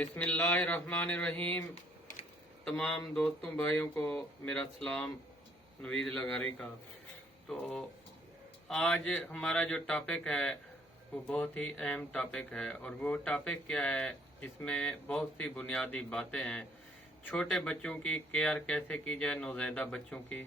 बिस्मिल्लाहिर्रहमानिर्रहीम। तमाम दोस्तों भाइयों को मेरा सलाम नवीद लगारी का। तो आज हमारा जो टॉपिक है वो बहुत ही अहम टॉपिक है, और वो टॉपिक क्या है, इसमें बहुत सी बुनियादी बातें हैं। छोटे बच्चों की केयर कैसे की जाए, नौज़ैदा बच्चों की।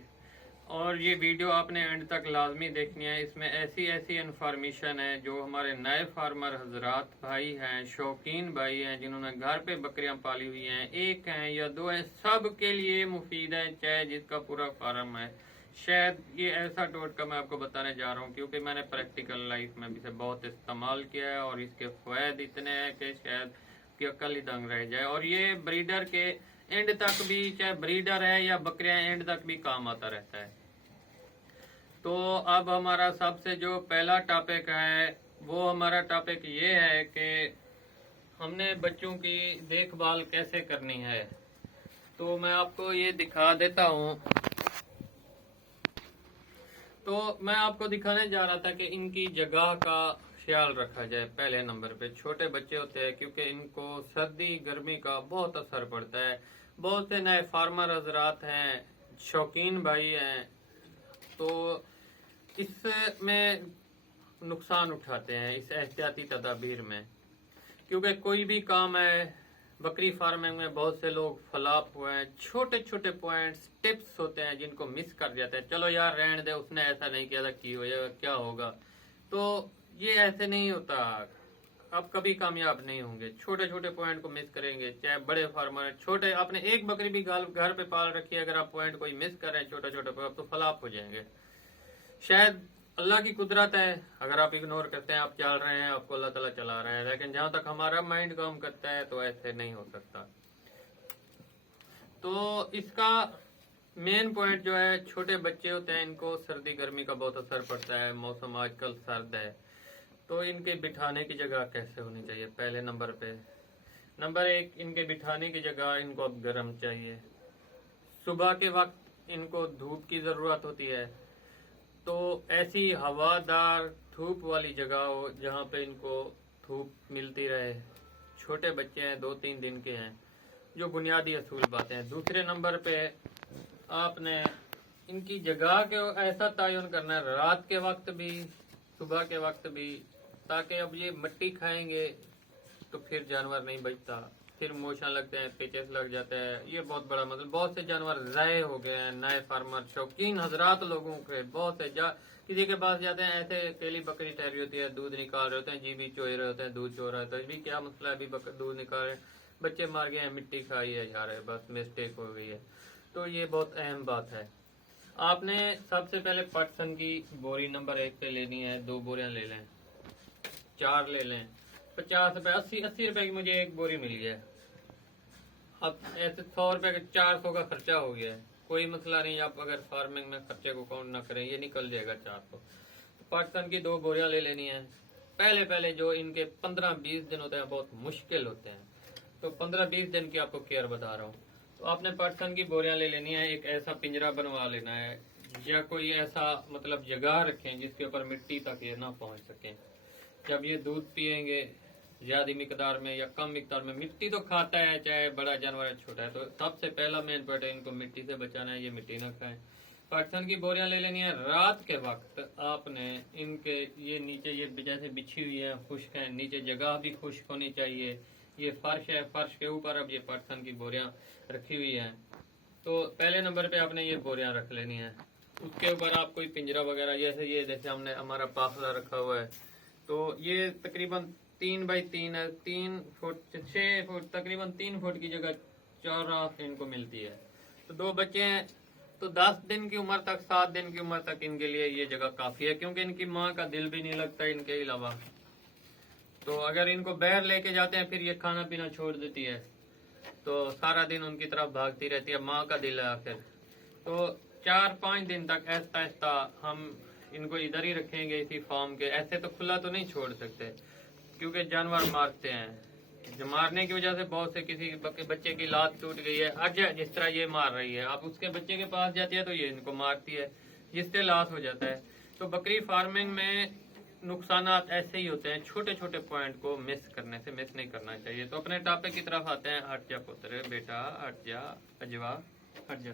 और ये वीडियो आपने एंड तक लाजमी देखनी है। इसमें ऐसी ऐसी इन्फॉर्मेशन है जो हमारे नए फार्मर हजरात भाई हैं, शौकीन भाई हैं, जिन्होंने घर पे बकरियां पाली हुई हैं, एक हैं या दो हैं, सब के लिए मुफीद है, चाहे जिसका पूरा फार्म है। शायद ये ऐसा टोटका मैं आपको बताने जा रहा हूँ क्योंकि मैंने प्रैक्टिकल लाइफ में इसे बहुत इस्तेमाल किया है और इसके फ़ायद इतने हैं कि शायद की अकल ही दंग रह जाए। और ये ब्रीडर के एंड तक भी, चाहे ब्रीडर है या बकरियां, एंड तक भी काम आता रहता है। तो अब हमारा सबसे जो पहला टॉपिक है वो हमारा टॉपिक ये है कि हमने बच्चों की देखभाल कैसे करनी है। तो मैं आपको ये दिखा देता हूँ। तो मैं आपको दिखाने जा रहा था कि इनकी जगह का ख्याल रखा जाए। पहले नंबर पे छोटे बच्चे होते हैं क्योंकि इनको सर्दी गर्मी का बहुत असर पड़ता है। बहुत से नए फार्मर हजरात हैं, शौकीन भाई हैं, तो इसमें नुकसान उठाते हैं इस एहतियाती तदाबीर में। क्योंकि कोई भी काम है, बकरी फार्मिंग में बहुत से लोग फलाप हुए हैं। छोटे छोटे पॉइंट्स, टिप्स होते हैं जिनको मिस कर जाते हैं। चलो यार रहने दे, उसने ऐसा नहीं किया था, की हो जाएगा, क्या होगा। तो ये ऐसे नहीं होता, आप कभी कामयाब नहीं होंगे। छोटे छोटे पॉइंट को मिस करेंगे, चाहे बड़े फार्मर छोटे, आपने एक बकरी भी घर पे पाल रखी है, अगर आप पॉइंट कोई मिस कर रहे हैं छोटे छोटे पॉइंट, तो फलाप हो जाएंगे। शायद अल्लाह की कुदरत है, अगर आप इग्नोर करते हैं, आप चल रहे हैं, आपको अल्लाह ताला चला रहा है, लेकिन जहां तक हमारा माइंड काम करता है तो ऐसे नहीं हो सकता। तो इसका मेन पॉइंट जो है, छोटे बच्चे होते हैं, इनको सर्दी गर्मी का बहुत असर पड़ता है। मौसम आजकल सर्द है, तो इनके बिठाने की जगह कैसे होनी चाहिए। पहले नंबर पे, नंबर एक, इनके बिठाने की जगह इनको अब गर्म चाहिए। सुबह के वक्त इनको धूप की जरूरत होती है, तो ऐसी हवादार धूप वाली जगह हो जहाँ पे इनको धूप मिलती रहे। छोटे बच्चे हैं, 2-3 दिन के हैं, जो बुनियादी असूल बातें हैं। दूसरे नंबर पे आपने इनकी जगह के ऐसा तयन करना है, रात के वक्त भी सुबह के वक्त भी, ताकि अब ये मिट्टी खाएंगे तो फिर जानवर नहीं बचता, फिर मोशन लगते हैं, पेचेस लग जाते हैं। ये बहुत बड़ा मतलब, बहुत से जानवर ज़ाये हो गए हैं। नए फार्मर शौकीन हजरात लोगों के बहुत से किसी के पास जाते हैं, ऐसे अकेली बकरी ठहरी होती है, दूध निकाल रहे होते हैं, जी भी चोए रहे होते हैं, दूध चो रहा है, तो भी क्या मसला है, अभी दूध निकाल रहे हैं, बच्चे मार गए हैं, मिट्टी खाई है जा रहे हैं, बस मिस्टेक हो गई है। तो ये बहुत अहम बात है। आपने सबसे पहले पटसन की बोरी नंबर 1 पे लेनी है। 2 बोरियां ले लें, 4 ले लें, 50 रुपए, 80 रुपए की मुझे एक बोरी मिली है। अब ऐसे 100 रुपए का 400 का खर्चा हो गया है। कोई मसला नहीं, आप अगर फार्मिंग में खर्चे को काउंट ना करें, ये निकल जाएगा 400। तो पाकिस्तान की 2 बोरियां ले लेनी है। पहले पहले जो इनके 15-20 दिन होते हैं बहुत मुश्किल होते हैं, तो 15-20 दिन की आपको केयर बता रहा हूँ। तो आपने पाकिस्तान की बोरियां ले लेनी है। एक ऐसा पिंजरा बनवा लेना है, या कोई ऐसा मतलब जगह रखें जिसके ऊपर मिट्टी तक ये ना पहुंच सके। जब ये दूध पिएंगे ज्यादा मिकदार में या कम मिकदार में, मिट्टी तो खाता है चाहे बड़ा जानवर है छोटा है, तो सबसे पहला मेन पॉइंट है, इनको मिट्टी से बचाना है, ये मिट्टी ना खाएं। पाकिस्तान की बोरियां ले लेनी है। रात के वक्त आपने इनके ये नीचे ये जैसे बिछी हुई है, खुश्क है, नीचे जगह भी खुश्क होनी चाहिए। ये फर्श है, फर्श के ऊपर अब ये पाकिस्तान की बोरियां रखी हुई है। तो पहले नंबर पे आपने ये बोरियां रख लेनी है। उसके ऊपर आप कोई पिंजरा वगैरह, जैसे हमने हमारा पाखला रखा हुआ है, तो ये तकरीबन 3 बाई 3 है, 3 फुट 6 फुट, तकरीबन 3 फुट की जगह 4 रात इनको मिलती है। तो 2 बच्चे हैं, तो 10 दिन की उम्र तक, 7 दिन की उम्र तक इनके लिए ये जगह काफी है, क्योंकि इनकी माँ का दिल भी नहीं लगता इनके अलावा। तो अगर इनको बाहर लेके जाते हैं, फिर ये खाना पीना छोड़ देती है, तो सारा दिन उनकी तरफ भागती रहती है, माँ का दिल है आखिर। तो 4-5 दिन तक ऐसा ऐसा हम इनको इधर ही रखेंगे इसी फार्म के। ऐसे तो खुला तो नहीं छोड़ सकते क्योंकि जानवर मारते हैं। जो मारने की वजह से बहुत से किसी बच्चे की लात टूट गई है, आज जिस तरह ये मार रही है, आप उसके बच्चे के पास जाती है तो ये इनको मारती है, जिससे लाश हो जाता है। तो बकरी फार्मिंग में नुकसानात ऐसे ही होते हैं, छोटे छोटे पॉइंट को मिस करने से, मिस नहीं करना चाहिए। तो अपने टॉपिक की तरफ आते हैं। हट जा पुत्र बेटा, हट जा अजवा, हट जा।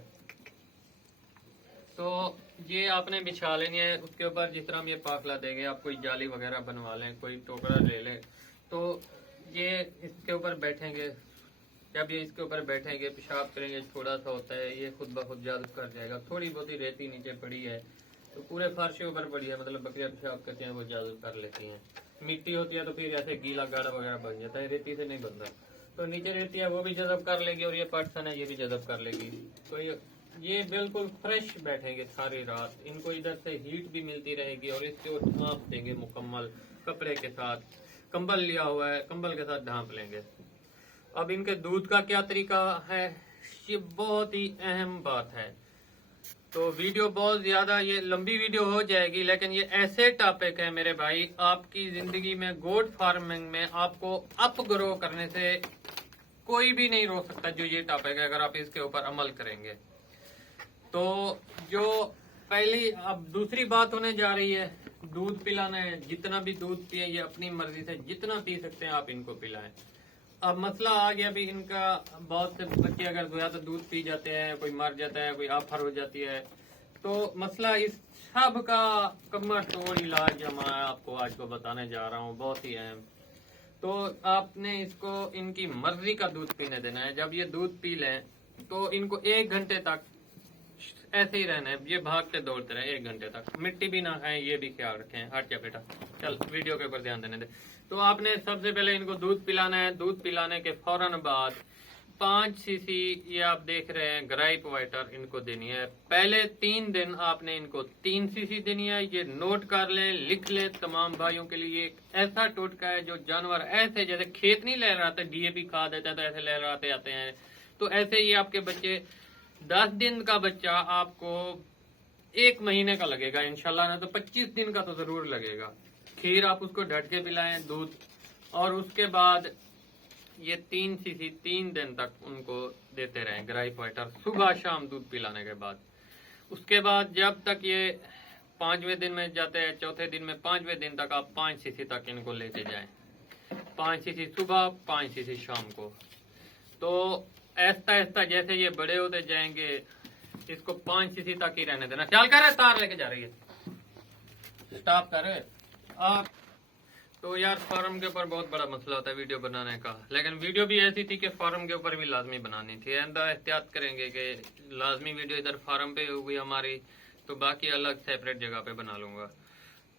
तो ये आपने बिछा लेनी है, उसके ऊपर जिस तरह हम ये पाखला देंगे, आप कोई जाली वगैरह बनवा लें, कोई टोकरा ले लें। तो ये इसके ऊपर बैठेंगे, जब ये इसके ऊपर बैठेंगे पेशाब करेंगे, थोड़ा सा होता है ये खुद ब खुद जादू कर जाएगा। थोड़ी बहुत ही रेती नीचे पड़ी है तो पूरे फर्श के ऊपर पड़ी है, मतलब बकरियां पेशाब करती हैं वो जादू कर लेती हैं। मिट्टी होती है तो फिर ऐसे गीला गाढ़ा वगैरह बन जाता है, रेती से नहीं बनता। तो नीचे रेती है वो भी जज़ब कर लेगी और ये पर्सन है ये भी जज़ब कर लेगी। तो ये बिल्कुल फ्रेश बैठेंगे सारी रात, इनको इधर से हीट भी मिलती रहेगी और इसके ऊपर ढांप देंगे मुकम्मल कपड़े के साथ। कंबल लिया हुआ है, कंबल के साथ ढांप लेंगे। अब इनके दूध का क्या तरीका है, ये बहुत ही अहम बात है। तो वीडियो बहुत ज्यादा ये लंबी वीडियो हो जाएगी, लेकिन ये ऐसे टॉपिक है मेरे भाई, आपकी जिंदगी में गोट फार्मिंग में आपको अप ग्रो करने से कोई भी नहीं रोक सकता। जो ये टॉपिक है अगर आप इसके ऊपर अमल करेंगे तो जो पहली, अब दूसरी बात होने जा रही है दूध पिलाना है। जितना भी दूध पिए ये अपनी मर्जी से जितना पी सकते हैं आप इनको पिलाएं। अब मसला आ गया भी इनका, बहुत से बच्चे अगर ज्यादा दूध पी जाते हैं, कोई मर जाता है, कोई आफर हो जाती है। तो मसला इस सब का कमर तोड़ इलाज मैं आपको आज को बताने जा रहा हूँ, बहुत ही अहम। तो आपने इसको इनकी मर्जी का दूध पीने देना है। जब ये दूध पी लें तो इनको 1 घंटे तक ऐसे ही रहना है, ये भागते दौड़ते रहे 1 घंटे तक। मिट्टी भी ना खाएं, ये भी ख्याल रखें। हट जा बेटा, चल वीडियो के ऊपर ध्यान देने दे। तो आपने सबसे पहले इनको दूध पिलाना है। दूध पिलाने के फौरन बाद 5 सीसी ये आप देख रहे हैं ग्राइप वाटर इनको देनी है। पहले 3 दिन आपने इनको 3 सीसी देनी है। ये नोट कर लें, लिख लें तमाम भाइयों के लिए। एक ऐसा टोटका है जो जानवर ऐसे जैसे खेत नहीं लहराते, डीएपी खाद देता है तो ऐसे लहराते आते हैं, तो ऐसे ही आपके बच्चे 10 दिन का बच्चा आपको 1 महीने का लगेगा इंशाल्लाह, ना तो 25 दिन का तो जरूर लगेगा। खीर आप उसको ढट के पिलाएं दूध, और उसके बाद ये 3 सीसी 3 दिन तक उनको देते रहें ग्राइप वाटर, सुबह शाम दूध पिलाने के बाद। उसके बाद जब तक ये 5वें दिन में जाते हैं, चौथे दिन में 5वें दिन तक आप 5 सीसी तक इनको लेते जाएं। 5 सीसी सुबह, 5 सीसी शाम को। तो ऐसा ऐसा जैसे ये बड़े होते जाएंगे इसको 5 सीसी तक ही रहने देना। ख्याल कर, तार लेके जा रही है, स्टॉप कर आप। तो यार फार्म के ऊपर बहुत बड़ा मसला होता है वीडियो बनाने का, लेकिन वीडियो भी ऐसी थी कि फार्म के ऊपर भी लाजमी बनानी थी। एहतियात करेंगे कि लाजमी वीडियो इधर फार्म पे होगी हमारी, तो बाकी अलग सेपरेट जगह पे बना लूंगा।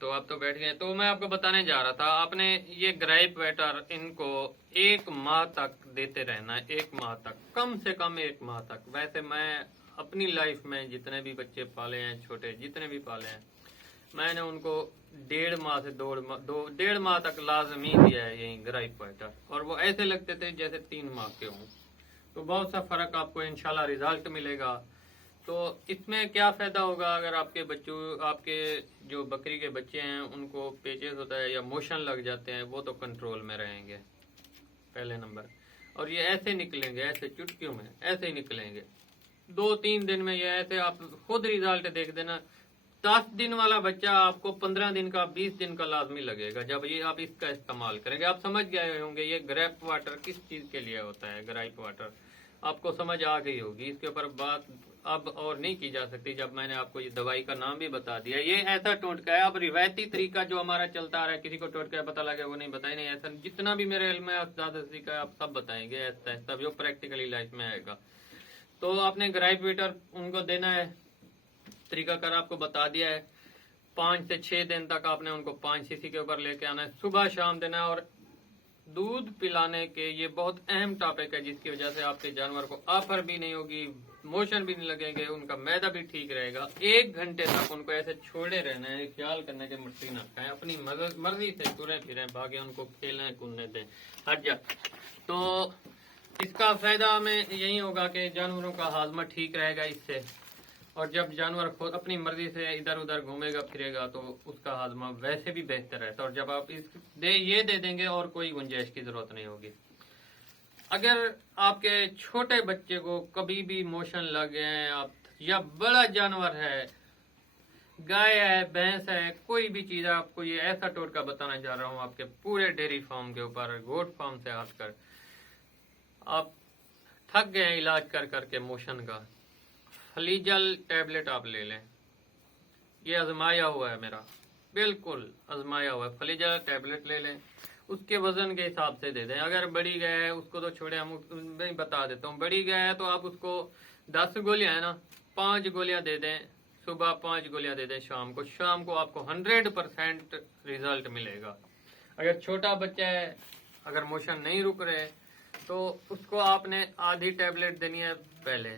तो आप तो बैठ गए। तो मैं आपको बताने जा रहा था, आपने ये ग्राइप वाटर इनको 1 माह तक देते रहना है। 1 माह तक, कम से कम 1 माह तक। वैसे मैं अपनी लाइफ में जितने भी बच्चे पाले हैं, छोटे जितने भी पाले हैं, मैंने उनको 1.5 माह से 1.5 माह तक लाजमी दिया है यही ग्राइप वाटर, और वो ऐसे लगते थे जैसे 3 माह के हों। तो बहुत सा फर्क आपको इंशाल्लाह रिजल्ट मिलेगा। तो इसमें क्या फायदा होगा, अगर आपके बच्चों, आपके जो बकरी के बच्चे हैं उनको पेचेस होता है या मोशन लग जाते हैं, वो तो कंट्रोल में रहेंगे पहले नंबर। और ये ऐसे निकलेंगे, ऐसे चुटकियों में ऐसे ही निकलेंगे। 2-3 दिन में ये ऐसे, आप खुद रिजल्ट देख देना। 10 दिन वाला बच्चा आपको 15 दिन का, 20 दिन का लाजमी लगेगा जब ये आप इसका इस्तेमाल करेंगे। आप समझ गए होंगे ये ग्रेप वाटर किस चीज के लिए होता है। ग्राइप वाटर आपको समझ आ गई होगी, इसके ऊपर बात अब और नहीं की जा सकती जब मैंने आपको ये दवाई का नाम भी बता दिया। ये ऐसा टोटका है, अब रिवायती तरीका जो हमारा चलता आ रहा है, किसी को टोटका पता लगे वो नहीं बताए नहीं, ऐसा जितना भी मेरे इल्म में ज्यादा तरीका है आप सब बताएंगे, ऐसा ऐसा जो प्रैक्टिकली लाइफ में आएगा। तो आपने ग्राइप वाटर उनको देना है, तरीका कर आपको बता दिया है। 5 से 6 दिन तक आपने उनको 5 सीसी के ऊपर लेके आना है, सुबह शाम देना है। और दूध पिलाने के ये बहुत अहम टॉपिक है जिसकी वजह से आपके जानवर को आफर भी नहीं होगी, मोशन भी नहीं लगेंगे, उनका मैदा भी ठीक रहेगा। 1 घंटे तक उनको ऐसे छोड़े रहना है, ख्याल करने के मट्टी ना खाएं, अपनी मर्जी से तुरे फिरें, भागे, उनको खेलने कूदने दें, हट जा। तो इसका फायदा हमें यही होगा कि जानवरों का हाजमा ठीक रहेगा इससे, और जब जानवर खुद अपनी मर्जी से इधर उधर घूमेगा फिरेगा तो उसका हाजमा वैसे भी बेहतर रहता है। और जब आप ये दे देंगे और कोई गुंजाइश की जरूरत नहीं होगी। अगर आपके छोटे बच्चे को कभी भी मोशन लग गए, आप या बड़ा जानवर है गाय है, भैंस है, कोई भी चीज है, आपको ये ऐसा टोटका बताना चाह रहा हूँ आपके पूरे डेयरी फार्म के ऊपर, गोट फार्म से हटकर। आप थक गए इलाज कर करके मोशन का, फ्लीजल टैबलेट आप ले लें। ये आजमाया हुआ है मेरा, बिल्कुल आजमाया हुआ है। फ्लीजल टैबलेट ले लें, उसके वजन के हिसाब से दे दें। अगर बड़ी गाय है उसको तो छोड़े, हम मैं बता देता हूँ। बड़ी गाय है तो आप उसको 10 गोलियां है ना, 5 गोलियां दे दें सुबह, 5 गोलियां दे दें शाम को। शाम को आपको 100% रिजल्ट मिलेगा। अगर छोटा बच्चा है, अगर मोशन नहीं रुक रहे, तो उसको आपने आधी टैबलेट देनी है पहले,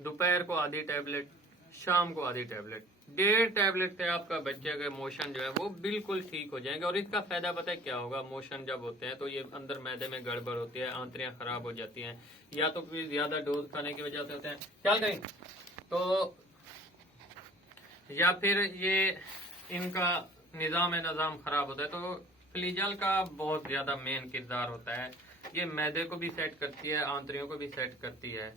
दोपहर को आधी टैबलेट, शाम को आधी टैबलेट। 1.5 टैबलेट से आपका बच्चे का मोशन जो है वो बिल्कुल ठीक हो जाएंगे। और इसका फायदा पता है क्या होगा? मोशन जब होते हैं तो ये अंदर मैदे में गड़बड़ होती है, आंतड़ियां खराब हो जाती हैं, या तो कोई ज्यादा डोज खाने की वजह से होते हैं, ख्याल करें तो, या फिर ये इनका निजाम खराब होता है। तो फ्लीजल का बहुत ज्यादा मेन किरदार होता है। ये मैदे को भी सेट करती है, आंतड़ियों को भी सेट करती है।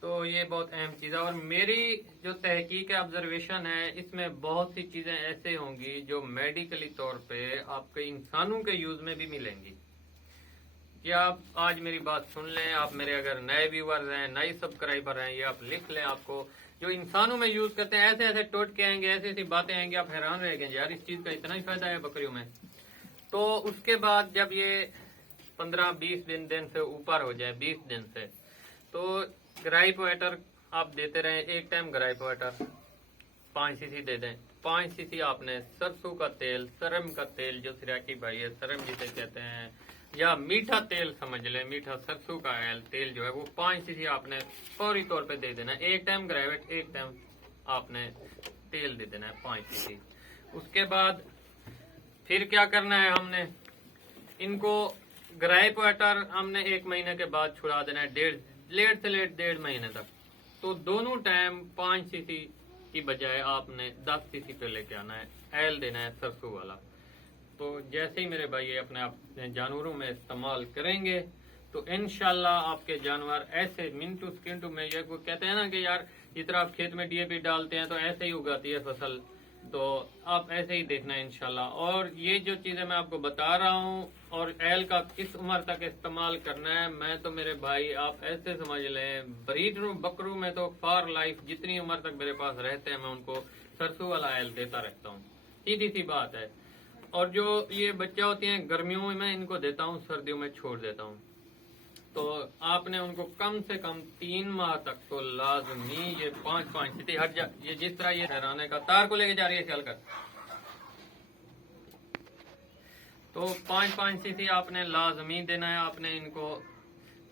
तो ये बहुत अहम चीज है। और मेरी जो तहकीक ऑब्जर्वेशन है, इसमें बहुत सी चीजें ऐसे होंगी जो मेडिकली तौर पे आपके इंसानों के यूज में भी मिलेंगी। या आप आज मेरी बात सुन लें, आप मेरे अगर नए व्यूअर्स हैं, नए सब्सक्राइबर हैं, ये आप लिख लें। आपको जो इंसानों में यूज करते हैं, ऐसे ऐसे टोटके आएंगे, ऐसी ऐसी बातें आएंगी, आप हैरान रह गए यार इस चीज का इतना ही फायदा है बकरियों में। तो उसके बाद जब ये 15-20 दिन से ऊपर हो जाए, 20 दिन से, तो ग्राइप वाटर आप देते रहें। एक टाइम ग्राइप वाटर 5 सीसी दे दें। 5 सीसी आपने सरसों का तेल, सरम का तेल, जो सिराकी भाई है सरम जिसे कहते हैं, या मीठा तेल समझ लें, मीठा सरसों का तेल जो है वो 5 सीसी आपने फौरी तौर पे दे देना। एक टाइम ग्रेवेट, एक टाइम आपने तेल दे देना है 5 सीसी। उसके बाद फिर क्या करना है? हमने इनको ग्राइप वाटर हमने 1 महीने के बाद छुड़ा देना है, लेट से लेट 1.5 महीने तक। तो दोनों टाइम 5 सीसी की बजाय आपने 10 सीसी पे लेके आना है, एल देना है सरसों वाला। तो जैसे ही मेरे भाई ये अपने जानवरों में इस्तेमाल करेंगे तो इंशाल्लाह आपके जानवर ऐसे मिनटू स्किंटू में, ये को कहते हैं ना कि यार जिस तरह आप खेत में डीएपी डालते हैं तो ऐसे ही उगाती है फसल, तो आप ऐसे ही देखना है इंशाल्लाह। और ये जो चीजें मैं आपको बता रहा हूँ, और एल का किस उम्र तक इस्तेमाल करना है, मैं तो मेरे भाई आप ऐसे समझ लें, ब्रीडरों बकरों में तो फॉर लाइफ जितनी उम्र तक मेरे पास रहते हैं मैं उनको सरसों वाला एल देता रहता हूँ, सीधी सी बात है। और जो ये बच्चा होती हैं गर्मियों में इनको देता हूँ, सर्दियों में छोड़ देता हूँ। तो आपने उनको कम से कम 3 माह तक तो लाजमी ये 5-5 सीसी हट जा, ये जिस तरह ये ठहराने का तार को लेके जा रही है ख्याल कर, तो 5-5 सीसी आपने लाजमी देना है। आपने इनको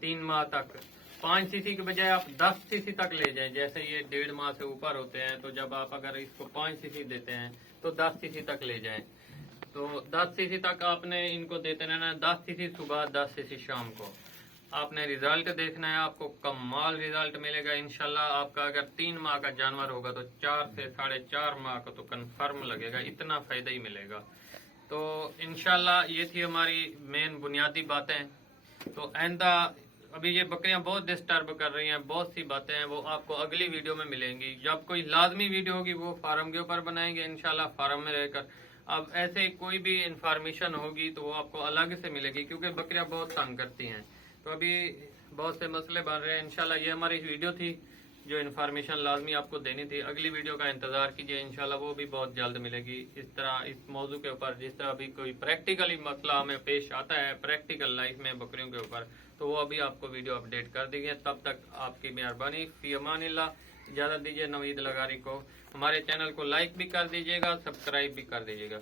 3 माह तक 5 सीसी के बजाय आप 10 सीसी तक ले जाएं। जैसे ये 1.5 माह से ऊपर होते हैं तो जब आप अगर इसको 5 सीसी देते हैं तो 10 सीसी तक ले जाएं। तो 10 सीसी तक आपने इनको देते रहना है, 10 सीसी सुबह, 10 सीसी शाम को। आपने रिजल्ट देखना है, आपको कमाल रिजल्ट मिलेगा इंशाल्लाह। आपका अगर 3 माह का जानवर होगा तो 4 से 4.5 माह का तो कंफर्म लगेगा, इतना फायदा ही मिलेगा। तो इंशाल्लाह ये थी हमारी मेन बुनियादी बातें। तो आइंदा अभी ये बकरियां बहुत डिस्टर्ब कर रही हैं, बहुत सी बातें हैं, वो आपको अगली वीडियो में मिलेंगी। जब कोई लाजमी वीडियो होगी वो फार्म के ऊपर बनाएंगे इंशाल्लाह, फार्म में रहकर। अब ऐसे कोई भी इंफॉर्मेशन होगी तो वो आपको अलग से मिलेगी, क्योंकि बकरियां बहुत तंग करती हैं। तो अभी बहुत से मसले बन रहे हैं। इंशाल्लाह ये हमारी वीडियो थी जो इन्फॉर्मेशन लाजमी आपको देनी थी। अगली वीडियो का इंतजार कीजिए, इंशाल्लाह वो भी बहुत जल्द मिलेगी। इस तरह इस मौजू के ऊपर जिस तरह अभी कोई प्रैक्टिकली मसला हमें पेश आता है प्रैक्टिकल लाइफ में बकरियों के ऊपर, तो वो अभी आपको वीडियो अपडेट कर देंगे। तब तक आपकी मेहरबानी, फी अमानिल्लाह, इजाजत दीजिए नवीद लगारी को। हमारे चैनल को लाइक भी कर दीजिएगा, सब्सक्राइब भी कर दीजिएगा।